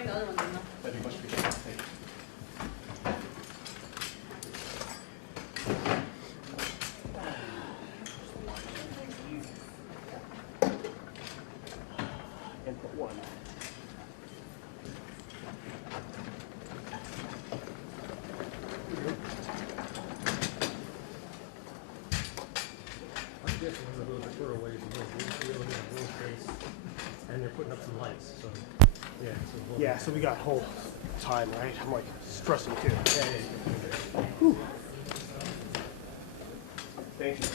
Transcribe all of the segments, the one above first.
bring the other ones in, though. That'd be much appreciated. Thank you. Input one. I'm guessing it's a little bit further away because we're in a room space and they're putting up some lights, so yeah. Yeah, so we got whole time, right? I'm like stressing too. Yeah. Whew. Thank you.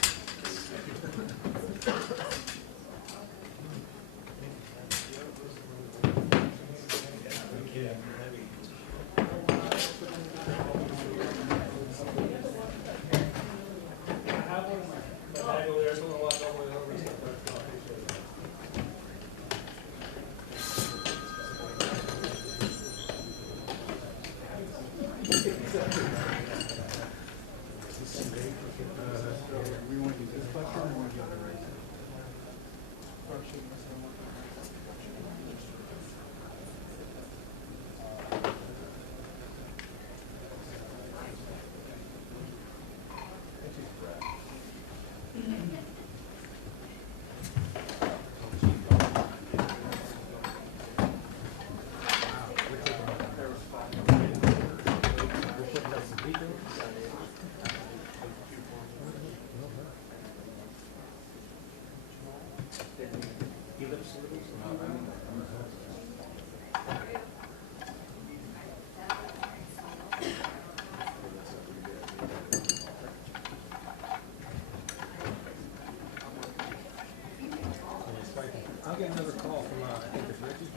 I'll get another call from, I think it's Ricky.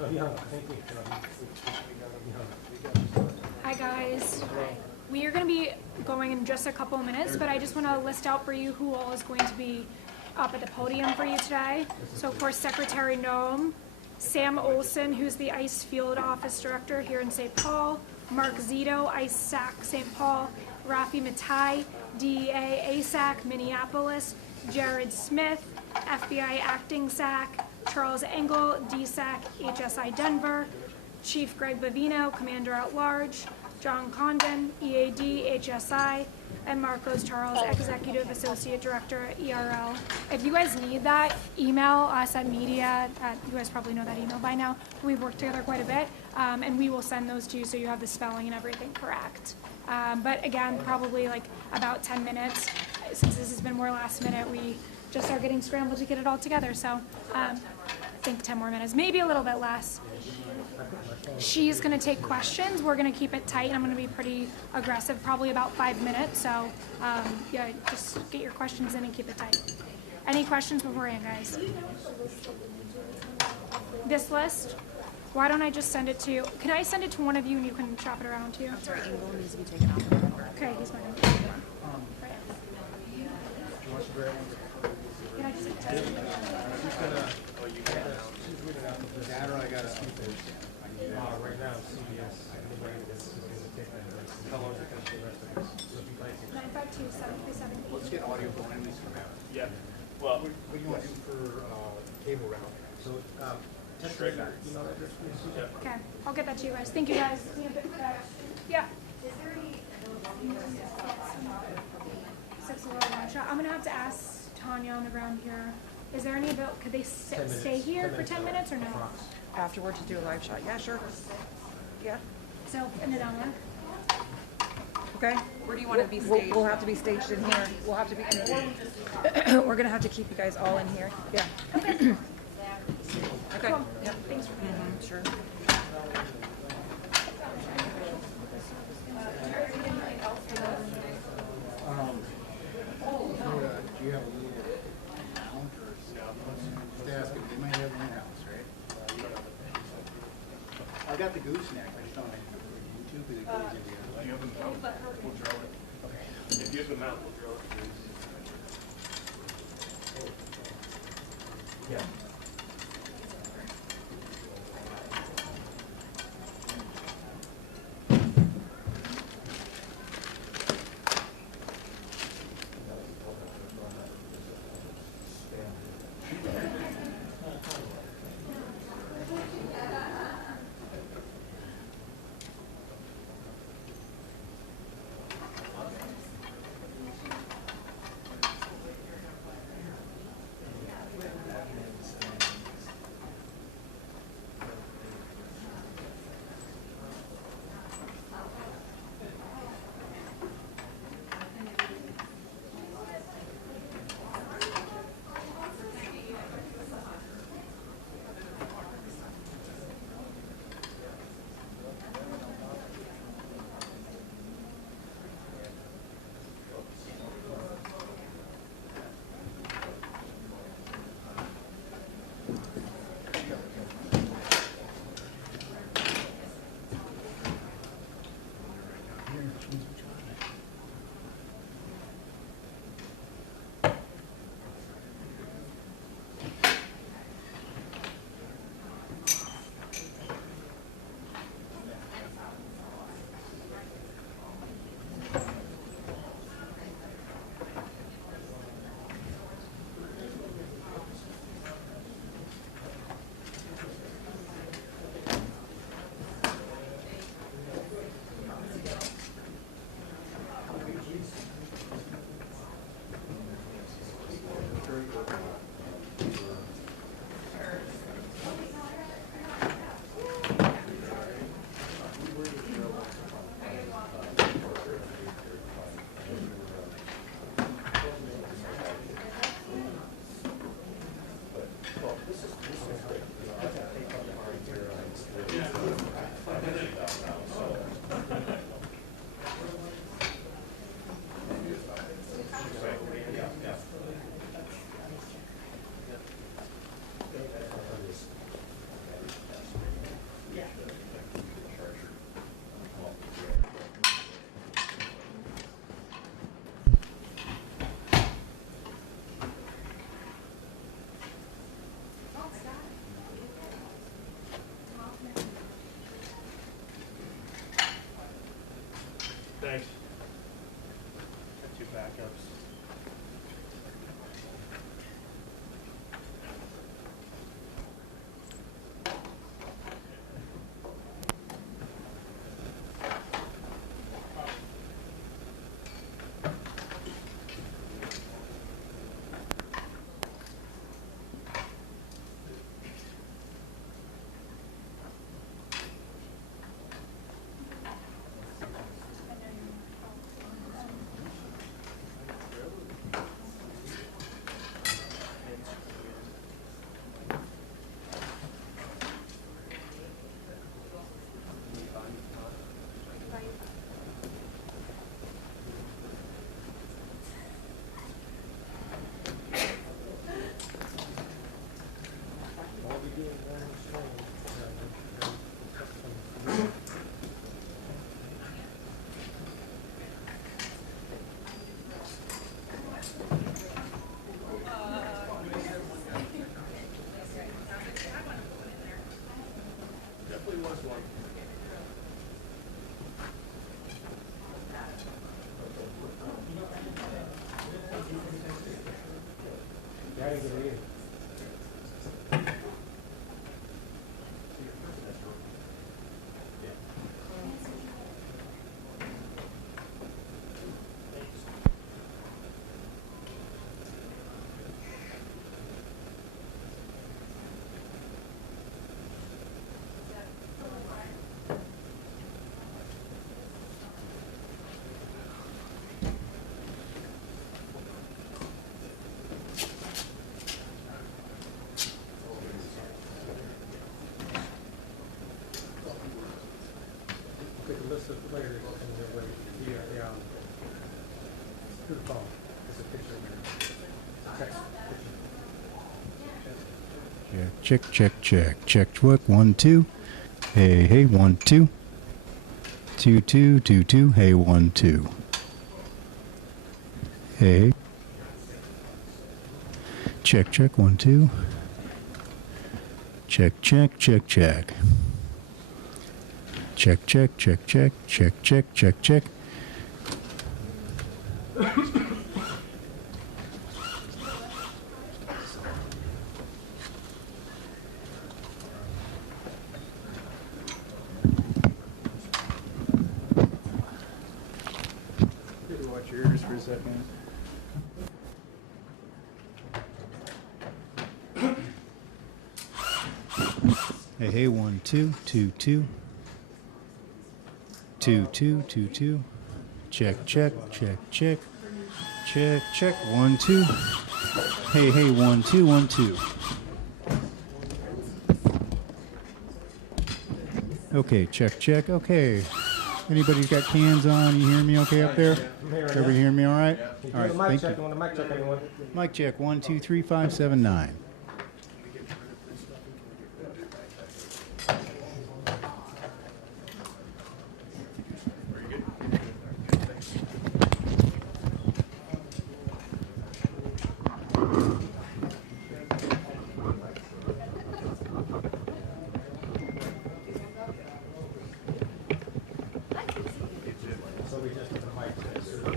Oh, yeah, thank you. Hi guys. We are going to be going in just a couple of minutes, but I just want to list out for you who all is going to be up at the podium for you today. So of course, Secretary Noem, Sam Olson, who's the ICE Field Office Director here in St. Paul, Mark Zito, ICE SAC St. Paul, Rafi Matai, DEA ASAC Minneapolis, Jared Smith, FBI Acting SAC, Charles Engel, DSAC HSI Denver, Chief Greg Bavino, Commander at Large, John Condon, EAD HSI, and Marcos Charles, Executive Associate Director at ERL. If you guys need that, email us at media. You guys probably know that email by now. We've worked together quite a bit, and we will send those to you so you have the spelling and everything correct. But again, probably like about 10 minutes. Since this has been more last minute, we just are getting scrambled to get it all together. So I think 10 more minutes, maybe a little bit less. She's going to take questions. We're going to keep it tight. I'm going to be pretty aggressive, probably about 5 minutes. So yeah, just get your questions in and keep it tight. Any questions beforehand, guys? This list? Why don't I just send it to you? Can I send it to one of you and you can shop it around too? Sorry, Engel needs to be taken off the paper. Okay, he's my number. Can I just take it? Right now, CBS, how long is it going to take the rest of this? So if you'd like to. 952-737. Let's get audio going at least for now. Yeah. Well, What do you want to do for cable route? So, text me your email address, please. Okay, I'll get that to you guys. Thank you guys. Yeah. 6 a little one shot. I'm gonna have to ask Tanya on the ground here. Is there any ability? Could they stay here for 10 minutes or no? afterwards to do a live shot. Yeah, sure. Yeah. So in the down one. Okay. Where do you want to be staged? We'll have to be staged in here. We'll have to be. We're gonna have to keep you guys all in here. Yeah. Okay. Okay. Cool. Yep. Thanks for that. Sure. Do you have a little amount or just ask if they might have one house, right? I got the gooseneck. I just don't like YouTube because it goes into your you have the mount, we'll drill it. Okay. If you have the mount, we'll drill it. Yeah. Definitely was one. Yeah, I didn't get it either. Take a list of players and the way through the phone. There's a picture there. Text picture. Check, check, 1 2. Hey, 1 2. 2 2 2 2. Hey, 1 2. Hey. Check, 1 2. Check. Check. Watch your ears for a second. Hey, 1 2 2 2. 2 2 2 2. Check, 1 2. Hey, 1 2 1 2. Okay, check. Okay. Anybody got cans on? You hear me okay up there? I'm here right Everybody now. hear me all right? You All right, doing a mic thank check? you. You want a mic check, anyone? Mic check, 1 2 3 5 7 9. So we just did a mic check. So,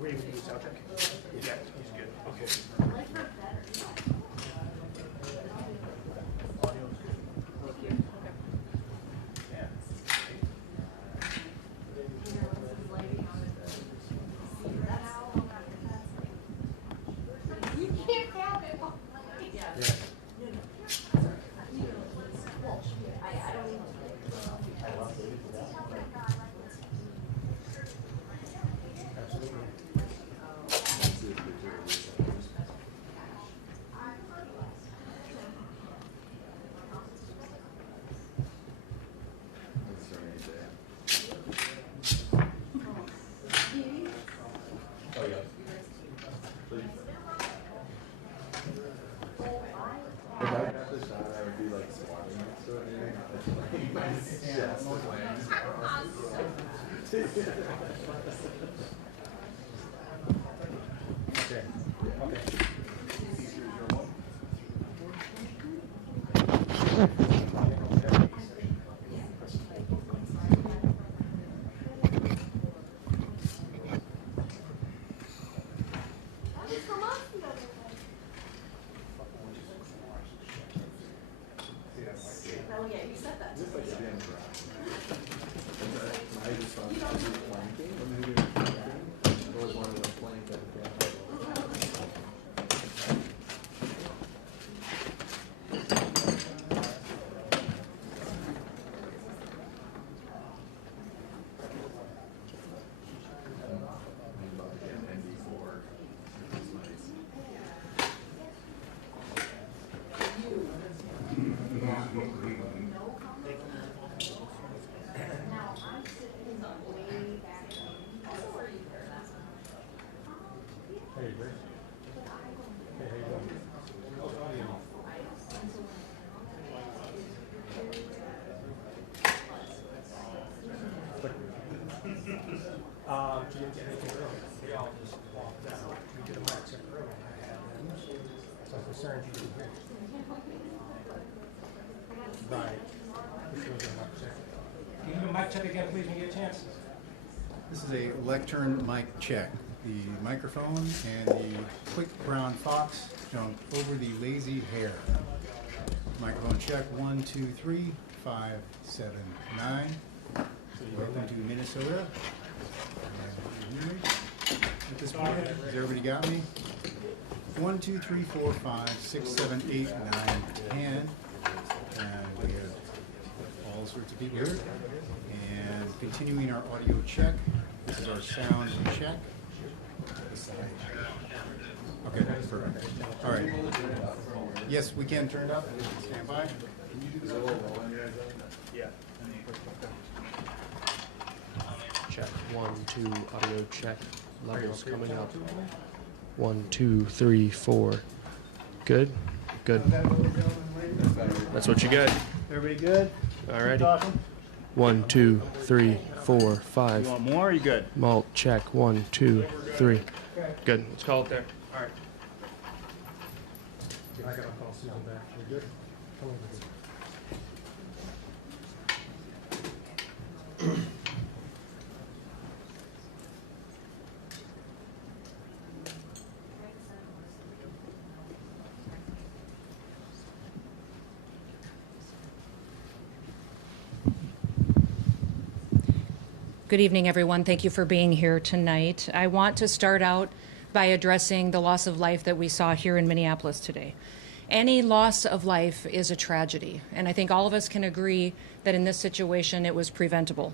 Were you going to do sound check? Yeah, he's good. Okay. okay. Okay. Hey, Grace. Hey, how you doing? She didn't get anything early. They all just walked out. We did a mic check early and I had them. So I'm concerned you didn't hear. Right. This was a mic check. Can you do a mic check again, please, when you get a chance? This is a lectern mic check. The microphone and the quick brown fox jump over the lazy hare. Microphone check, 1, 2, 3, 5, 7, 9. Welcome to Minnesota. At this point, has everybody got me? 1, 2, 3, 4, 5, 6, 7, 8, 9, 10. And we have all sorts of people here. And continuing our audio check. This is our sound check. Okay, that's perfect. All right. Yes, we can turn it up. Stand by. Yeah. Check. 1, 2, audio check. Levels coming up. 1, 2, 3, 4. Good? Good. That's what you got. Everybody good? Alrighty. 1, 2, 3, 4, 5. You want more or are you good? Malt check. 1, 2, 3. Good. Let's call it there. All right. I gotta call Susan back. We good? Come over here. Good evening, everyone. Thank you for being here tonight. I want to start out by addressing the loss of life that we saw here in Minneapolis today. Any loss of life is a tragedy, and I think all of us can agree that in this situation it was preventable.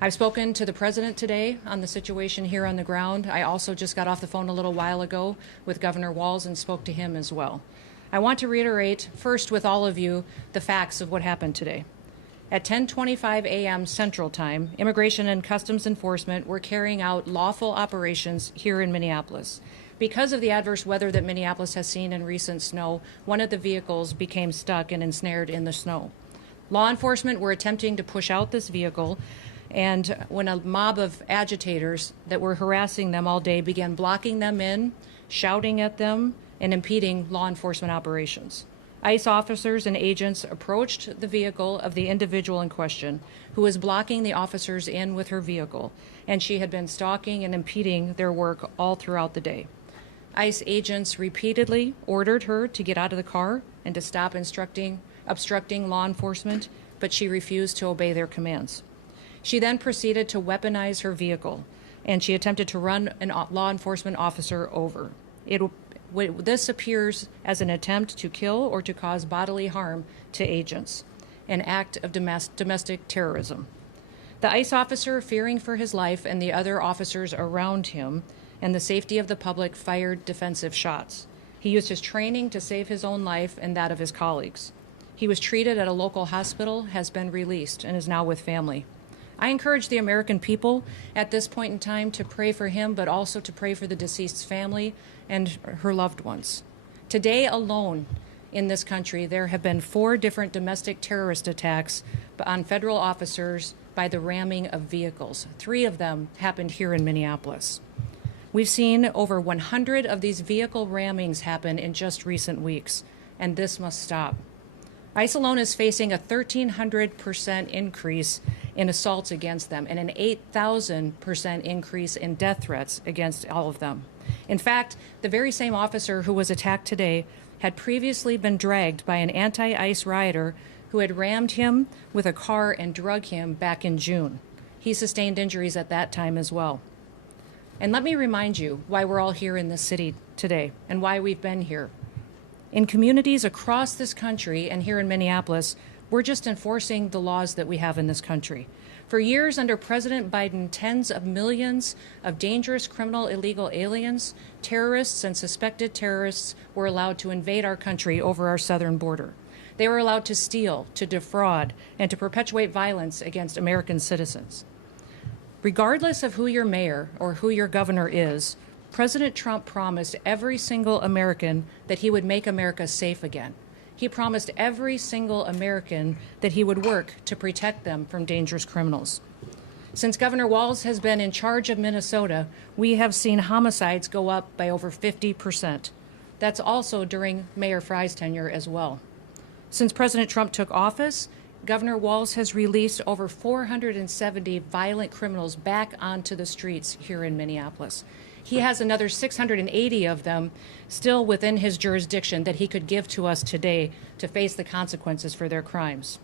I've spoken to the president today on the situation here on the ground. I also just got off the phone a little while ago with Governor Walz and spoke to him as well. I want to reiterate first with all of you the facts of what happened today. At 10:25 a.m. Central Time, Immigration and Customs Enforcement were carrying out lawful operations here in Minneapolis. Because of the adverse weather that Minneapolis has seen in recent snow, one of the vehicles became stuck and ensnared in the snow. Law enforcement were attempting to push out this vehicle, and when a mob of agitators that were harassing them all day began blocking them in, shouting at them, and impeding law enforcement operations. ICE officers and agents approached the vehicle of the individual in question, who was blocking the officers in with her vehicle, and she had been stalking and impeding their work all throughout the day. ICE agents repeatedly ordered her to get out of the car and to stop obstructing law enforcement, but she refused to obey their commands. She then proceeded to weaponize her vehicle, and she attempted to run a law enforcement officer over. This appears as an attempt to kill or to cause bodily harm to agents, an act of domestic terrorism. The ICE officer, fearing for his life and the other officers around him and the safety of the public, fired defensive shots. He used his training to save his own life and that of his colleagues. He was treated at a local hospital, has been released, and is now with family. I encourage the American people at this point in time to pray for him, but also to pray for the deceased's family and her loved ones. Today alone in this country, there have been 4 different domestic terrorist attacks on federal officers by the ramming of vehicles. 3 of them happened here in Minneapolis. We've seen over 100 of these vehicle rammings happen in just recent weeks, and this must stop. ICE alone is facing a 1,300% increase in assaults against them and an 8,000% increase in death threats against all of them. In fact, the very same officer who was attacked today had previously been dragged by an anti-ICE rioter who had rammed him with a car and drug him back in June. He sustained injuries at that time as well. And let me remind you why we're all here in this city today and why we've been here. In communities across this country and here in Minneapolis, we're just enforcing the laws that we have in this country. For years under President Biden, tens of millions of dangerous criminal illegal aliens, terrorists, and suspected terrorists were allowed to invade our country over our southern border. They were allowed to steal, to defraud, and to perpetuate violence against American citizens. Regardless of who your mayor or who your governor is, President Trump promised every single American that he would make America safe again. He promised every single American that he would work to protect them from dangerous criminals. Since Governor Walz has been in charge of Minnesota, we have seen homicides go up by over 50%. That's also during Mayor Frye's tenure as well. Since President Trump took office, Governor Walz has released over 470 violent criminals back onto the streets here in Minneapolis. He has another 680 of them still within his jurisdiction that he could give to us today to face the consequences for their crimes.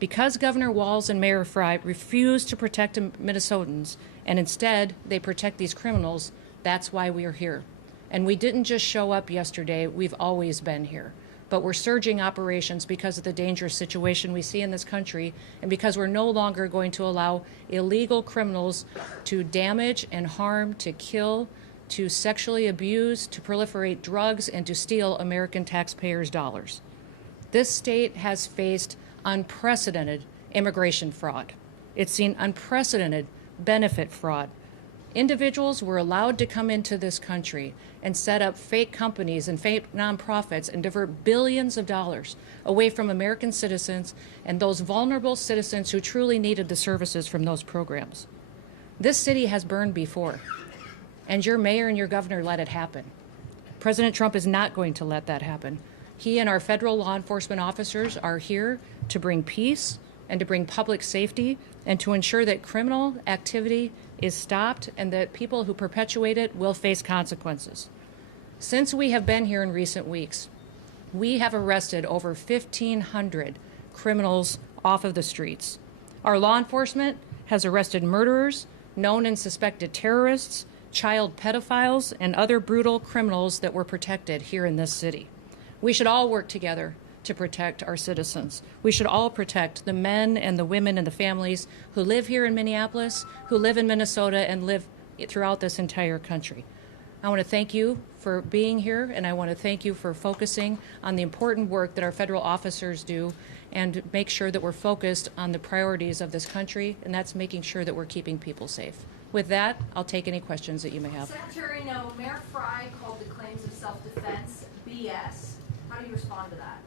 Because Governor Walz and Mayor Frye refuse to protect Minnesotans, and instead they protect these criminals, that's why we are here. And we didn't just show up yesterday, we've always been here. But we're surging operations because of the dangerous situation we see in this country, and because we're no longer going to allow illegal criminals to damage and harm, to kill, to sexually abuse, to proliferate drugs, and to steal American taxpayers' dollars. This state has faced unprecedented immigration fraud. It's seen unprecedented benefit fraud. Individuals were allowed to come into this country and set up fake companies and fake nonprofits and divert billions of dollars away from American citizens and those vulnerable citizens who truly needed the services from those programs. This city has burned before, and your mayor and your governor let it happen. President Trump is not going to let that happen. He and our federal law enforcement officers are here to bring peace and to bring public safety and to ensure that criminal activity is stopped and that people who perpetuate it will face consequences. Since we have been here in recent weeks, we have arrested over 1,500 criminals off of the streets. Our law enforcement has arrested murderers, known and suspected terrorists, child pedophiles, and other brutal criminals that were protected here in this city. We should all work together to protect our citizens. We should all protect the men and the women and the families who live here in Minneapolis, who live in Minnesota, and live throughout this entire country. I want to thank you for being here, and I want to thank you for focusing on the important work that our federal officers do and make sure that we're focused on the priorities of this country, and that's making sure that we're keeping people safe. With that, I'll take any questions that you may have. Secretary Noem, Mayor Frye called the claims of self-defense BS. How do you respond to that?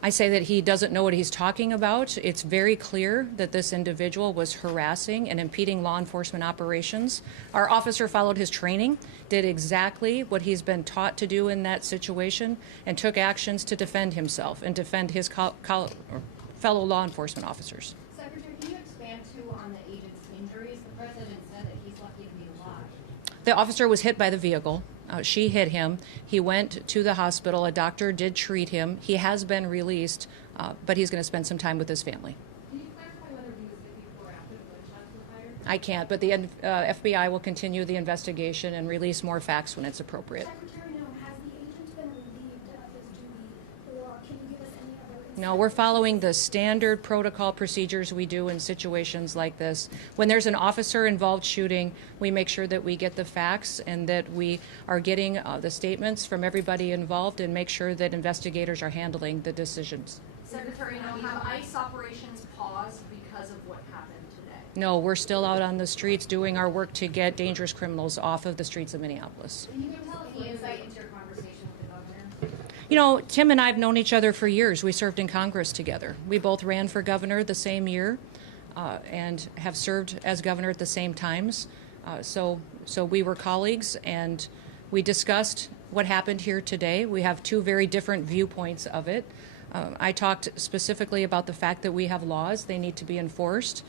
I say that he doesn't know what he's talking about. It's very clear that this individual was harassing and impeding law enforcement operations. Our officer followed his training, did exactly what he's been taught to do in that situation, and took actions to defend himself and defend his fellow law enforcement officers. Secretary, can you expand too on the agent's injuries? The president said that he's lucky to be alive. The officer was hit by the vehicle. She hit him. He went to the hospital. A doctor did treat him. He has been released, but he's going to spend some time with his family. Can you clarify whether he was hit before or after the gunshots were fired? I can't, but the FBI will continue the investigation and release more facts when it's appropriate. Secretary Noem, has the agent been relieved of his duty, or can you give us any other insight? No, we're following the standard protocol procedures we do in situations like this. When there's an officer-involved shooting, we make sure that we get the facts and that we are getting the statements from everybody involved and make sure that investigators are handling the decisions. Secretary Noem, have ICE operations paused because of what happened today? No, we're still out on the streets doing our work to get dangerous criminals off of the streets of Minneapolis. Can you give us any insight into your conversation with the governor? You know, Tim and I have known each other for years. We served in Congress together. We both ran for governor the same year and have served as governor at the same times. So we were colleagues, and we discussed what happened here today. We have two very different viewpoints of it. I talked specifically about the fact that we have laws. They need to be enforced.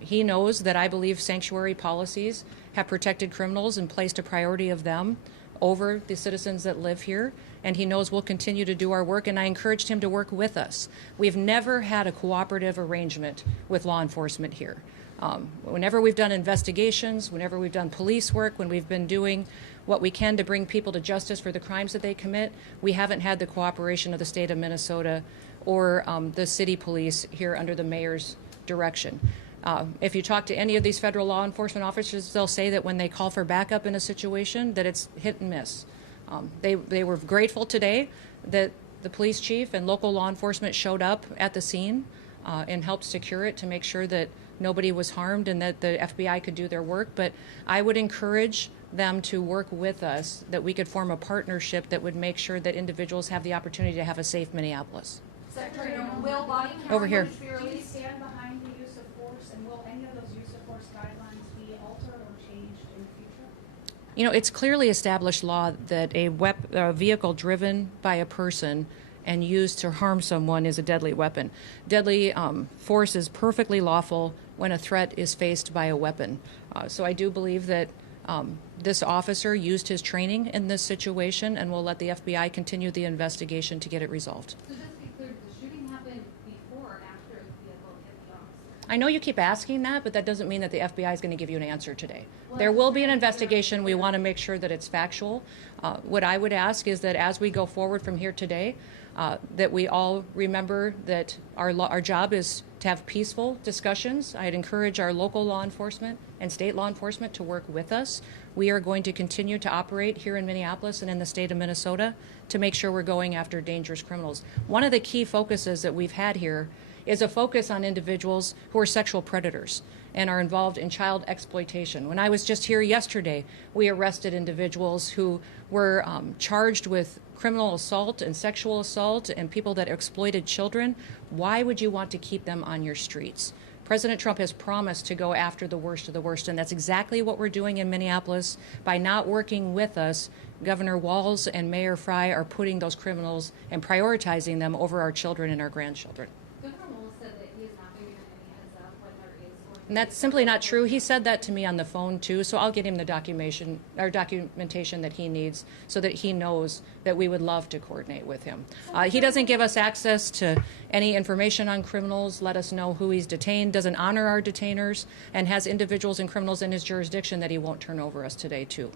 He knows that I believe sanctuary policies have protected criminals and placed a priority of them over the citizens that live here, and he knows we'll continue to do our work, and I encouraged him to work with us. We've never had a cooperative arrangement with law enforcement here. Whenever we've done investigations, whenever we've done police work, when we've been doing what we can to bring people to justice for the crimes that they commit, we haven't had the cooperation of the state of Minnesota or the city police here under the mayor's direction. If you talk to any of these federal law enforcement officers, they'll say that when they call for backup in a situation, that it's hit and miss. They were grateful today that the police chief and local law enforcement showed up at the scene and helped secure it to make sure that nobody was harmed and that the FBI could do their work. But I would encourage them to work with us, that we could form a partnership that would make sure that individuals have the opportunity to have a safe Minneapolis. Secretary Noem, will body camera Over here. footage be Do you released? stand behind the use of force, and will any of those use of force guidelines be altered or changed in the future? You know, it's clearly established law that a vehicle driven by a person and used to harm someone is a deadly weapon. Deadly force is perfectly lawful when a threat is faced by a weapon. So I do believe that this officer used his training in this situation, and we'll let the FBI continue the investigation to get it resolved. So just to be clear, the shooting happened before or after the vehicle hit the officer? I know you keep asking that, but that doesn't mean that the FBI is going to give you an answer today. There will be an investigation. We want to make sure that it's factual. What I would ask is that as we go forward from here today, that we all remember that our job is to have peaceful discussions. I'd encourage our local law enforcement and state law enforcement to work with us. We are going to continue to operate here in Minneapolis and in the state of Minnesota to make sure we're going after dangerous criminals. One of the key focuses that we've had here is a focus on individuals who are sexual predators and are involved in child exploitation. When I was just here yesterday, we arrested individuals who were charged with criminal assault and sexual assault and people that exploited children. Why would you want to keep them on your streets? President Trump has promised to go after the worst of the worst, and that's exactly what we're doing in Minneapolis. By not working with us, Governor Walz and Mayor Fry are putting those criminals and prioritizing them over our children and our grandchildren. Governor Walz said that he is not giving any heads up when there is going to And that's simply not true. He said that to me on the phone too, so I'll get him the documentation that he needs so that he knows that we would love to coordinate with him. He doesn't give us access to any information on criminals, let us know who he's detained, doesn't honor our detainers, and has individuals and criminals in his jurisdiction that he won't turn over us today too.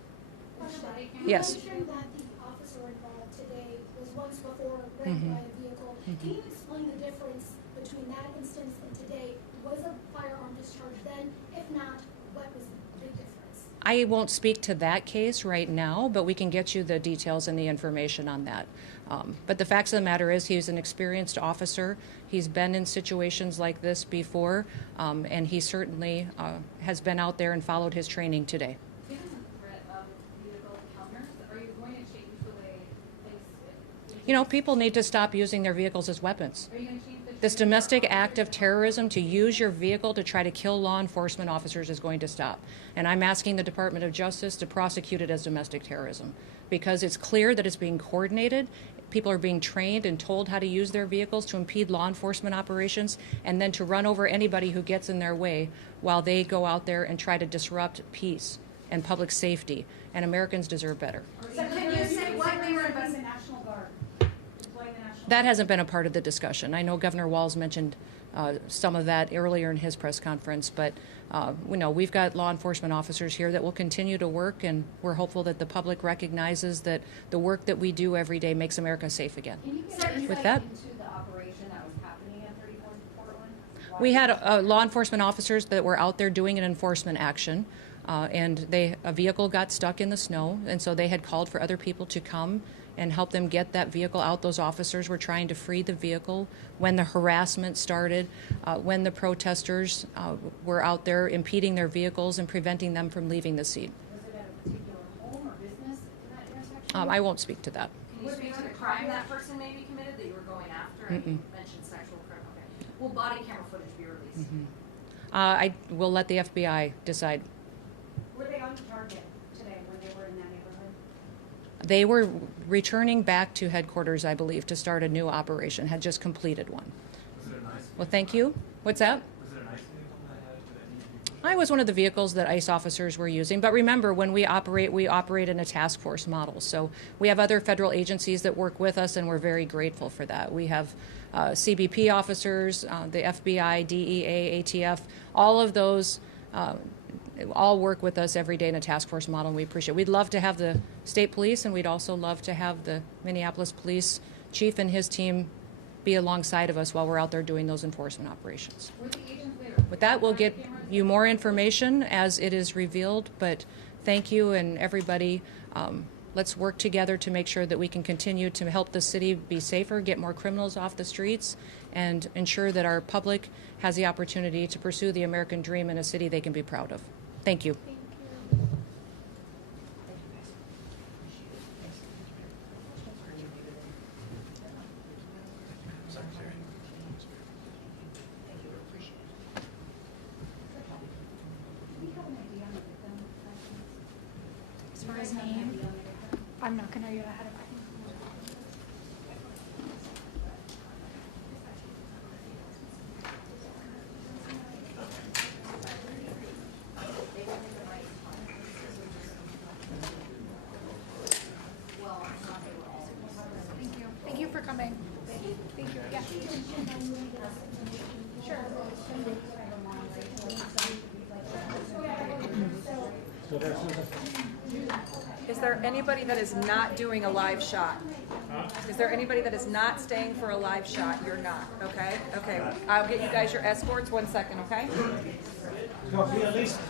Yes. You mentioned that the officer involved today was once before ran by a vehicle. Can you explain the difference between that instance and today? Was a firearm discharged then? If not, what was the big difference? I won't speak to that case right now, but we can get you the details and the information on that. But the facts of the matter is he's an experienced officer. He's been in situations like this before, and he certainly has been out there and followed his training today. Given the threat of vehicle encounters, are you going to change the way police? You know, people need to stop using their vehicles as weapons. Are you going to change the This domestic act of terrorism to use your vehicle to try to kill law enforcement officers is going to stop. And I'm asking the Department of Justice to prosecute it as domestic terrorism because it's clear that it's being coordinated. People are being trained and told how to use their vehicles to impede law enforcement operations and then to run over anybody who gets in their way while they go out there and try to disrupt peace and public safety. And Americans deserve better. So can you say what they were The investigating? National Guard. Deploying the National That hasn't been a part of the discussion. I know Governor Walz mentioned some of that earlier in his press conference, but we know we've got law enforcement officers here that will continue to work, and we're hopeful that the public recognizes that the work that we do every day makes America safe again. Can you get With insight that, into the operation that was happening at 34th and Portland? we had law enforcement officers that were out there doing an enforcement action, and a vehicle got stuck in the snow, and so they had called for other people to come and help them get that vehicle out. Those officers were trying to free the vehicle when the harassment started, when the protesters were out there impeding their vehicles and preventing them from leaving the scene. Was it at a particular home or business in that intersection? I won't speak to that. Can you speak to the crime that person may be committed that you were going after? And you mentioned sexual crime. Okay. Will body camera footage be released? I will let the FBI decide. Were they on target today when they were in that neighborhood? They were returning back to headquarters, I believe, to start a new operation, had just completed one. Well, thank you. What's that? I was one of the vehicles that ICE officers were using. But remember, when we operate in a task force model. So we have other federal agencies that work with us, and we're very grateful for that. We have CBP officers, the FBI, DEA, ATF, all of those all work with us every day in a task force model, and we appreciate it. We'd love to have the state police, and we'd also love to have the Minneapolis police chief and his team be alongside of us while we're out there doing those enforcement operations. Were the agents there? With that, we'll get you more information as it is revealed, but thank you and everybody. Let's work together to make sure that we can continue to help the city be safer, get more criminals off the streets, and ensure that our public has the opportunity to pursue the American dream in a city they can be proud of. Thank you. As far as name, I'm not gonna get ahead of it. Thank you for coming. Thank you. Yeah. Sure. Is there anybody that is not doing a live shot? Is there anybody that is not staying for a live shot? You're not, okay? Okay, I'll get you guys your escorts, 1 second, okay? It's gonna be at least